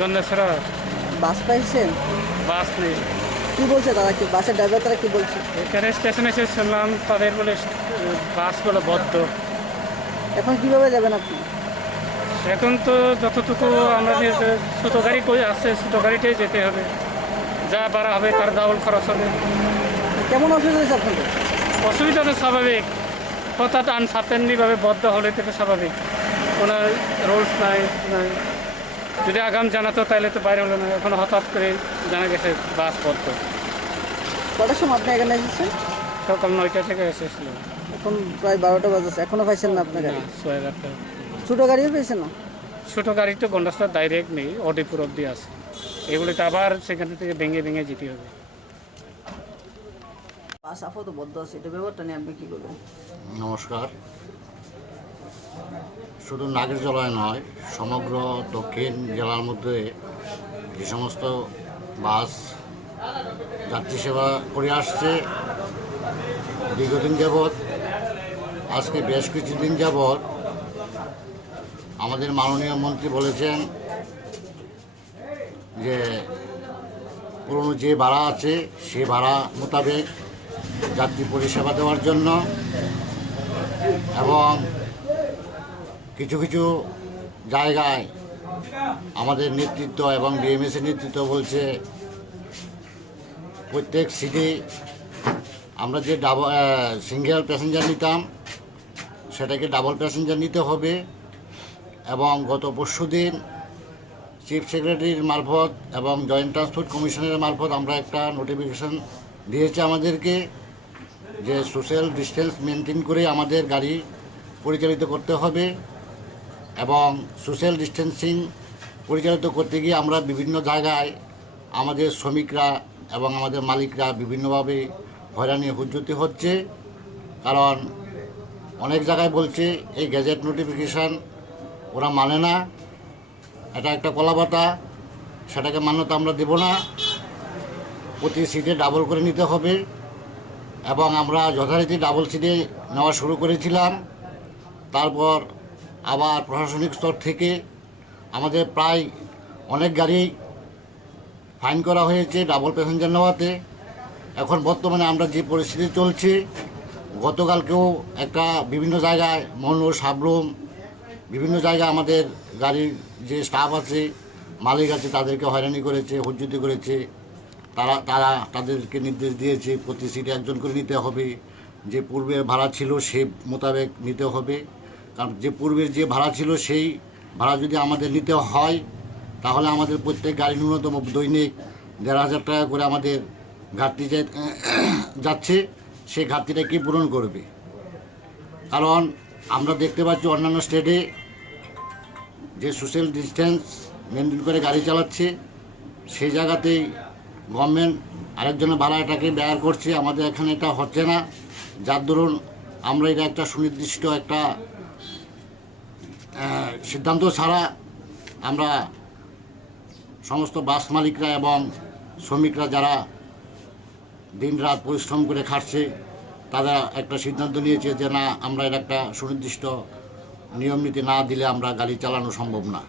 গন্ডাছড়া। বাস পাইছেন? বাস নেই। কি বলছে তারা, কি বাসের ড্রাইভার তারা কি বলছে? এখানে স্টেশনে এসে শুনলাম তাদের বলে বাসগুলো বদ্ধ। এখন কিভাবে যাবেন আপনি? এখন তো যতটুকু আমাদের ছোটো গাড়ি কই আছে, ছোটো গাড়িতেই যেতে হবে। যা ভাড়া হবে তার ডাবল খরচ হবে। কেমন অসুবিধা হয়েছে আপনাদের? অসুবিধা তো স্বাভাবিক, হঠাৎ আনসার্টেনলিভাবে বদ্ধ হলে তো স্বাভাবিক। কোনো রুলস নাই নাই, যদি আগাম জানাতো তাহলে তো বাইরে হলো না। এখন হঠাৎ করে জানা গেছে বাস বদ্ধ। কটার সময় আপনি এখানে এসেছেন? সকাল 9টা থেকে এসেছিলাম। এখন প্রায় 12টা বাজেছে, এখনো পাইছেন না আপনার গাড়ি? 6:30। ছোটো গাড়িও পেয়েছেন না? ছোটো গাড়ি তো গন্ডাছড়া ডাইরেক্ট নেই, অডিপুর অব্দি আছে। এগুলিতে আবার সেখান থেকে ভেঙে ভেঙে যেতে হবে। বাস আপাতত বদ্ধ আছে, এটা ব্যাপারটা নিয়ে আপনি কী করবেন? নমস্কার। শুধু নাগেরজলায় নয়, সমগ্র দক্ষিণ জেলার মধ্যে যে সমস্ত বাস যাত্রী সেবা করে আসছে দীর্ঘদিন যাবৎ, আজকে বেশ কিছুদিন যাবৎ আমাদের মাননীয় মন্ত্রী বলেছেন যে পুরনো যে ভাড়া আছে সে ভাড়া মোতাবেক যাত্রী পরিষেবা দেওয়ার জন্য, এবং কিছু কিছু জায়গায় আমাদের নেতৃত্ব এবং ডিএমএসের নেতৃত্ব বলছে প্রত্যেক সিটে আমরা যে সিঙ্গেল প্যাসেঞ্জার নিতাম সেটাকে ডাবল প্যাসেঞ্জার নিতে হবে। এবং গত পরশুদিন চিফ সেক্রেটারির মারফত এবং জয়েন্ট ট্রান্সপোর্ট কমিশনের মারফত আমরা একটা নোটিফিকেশন দিয়েছে আমাদেরকে যে সোশ্যাল ডিস্টেন্স মেনটেন করে আমাদের গাড়ি পরিচালিত করতে হবে। এবং সোশ্যাল ডিস্টেন্সিং পরিচালিত করতে গিয়ে আমরা বিভিন্ন জায়গায় আমাদের শ্রমিকরা এবং আমাদের মালিকরা বিভিন্নভাবে হয়রানি হুজ্জতি হচ্ছে। কারণ অনেক জায়গায় বলছে এই গ্যাজেট নোটিফিকেশান ওরা মানে না, এটা একটা কলাবাতা, সেটাকে মান্যতা আমরা দেব না। প্রতি সিটে ডাবল করে নিতে হবে। এবং আমরা যথারীতি ডাবল সিটে নেওয়া শুরু করেছিলাম। তারপর আবার প্রশাসনিক স্তর থেকে আমাদের প্রায় অনেক গাড়ি ফাইন করা হয়েছে ডাবল প্যাসেঞ্জার নেওয়াতে। এখন বর্তমানে আমরা যে পরিস্থিতি চলছে, গতকালকেও একটা বিভিন্ন জায়গায় মনোর সাবরুম বিভিন্ন জায়গায় আমাদের গাড়ির যে স্টাফ আছে, মালিক আছে, তাদেরকে হয়রানি করেছে, হুজ্জতি করেছে। তাদেরকে নির্দেশ দিয়েছে প্রতি সিটে একজন করে নিতে হবে। যে পূর্বের ভাড়া ছিল সে মোতাবেক নিতে হবে। কারণ যে পূর্বের যে ভাড়া ছিল সেই ভাড়া যদি আমাদের নিতে হয় তাহলে আমাদের প্রত্যেক গাড়ি ন্যূনতম দৈনিক 1,500 টাকা করে আমাদের ঘাটতি যাচ্ছে। সেই ঘাটতিটা কে পূরণ করবে? কারণ আমরা দেখতে পাচ্ছি অন্যান্য স্টেটে যে সোশ্যাল ডিস্টেন্স মেনটেন করে গাড়ি চালাচ্ছে, সেই জায়গাতেই গভর্নমেন্ট আরেকজনের ভাড়াটাকে ব্যয় করছে। আমাদের এখানে এটা হচ্ছে না, যার দরুন আমরা এটা একটা সুনির্দিষ্ট একটা সিদ্ধান্ত ছাড়া আমরা সমস্ত বাস মালিকরা এবং শ্রমিকরা যারা দিনরাত পরিশ্রম করে খাটছে তারা একটা সিদ্ধান্ত নিয়েছে যে না, আমরা এর একটা সুনির্দিষ্ট নিয়ম নীতি না দিলে আমরা গাড়ি চালানো সম্ভব না।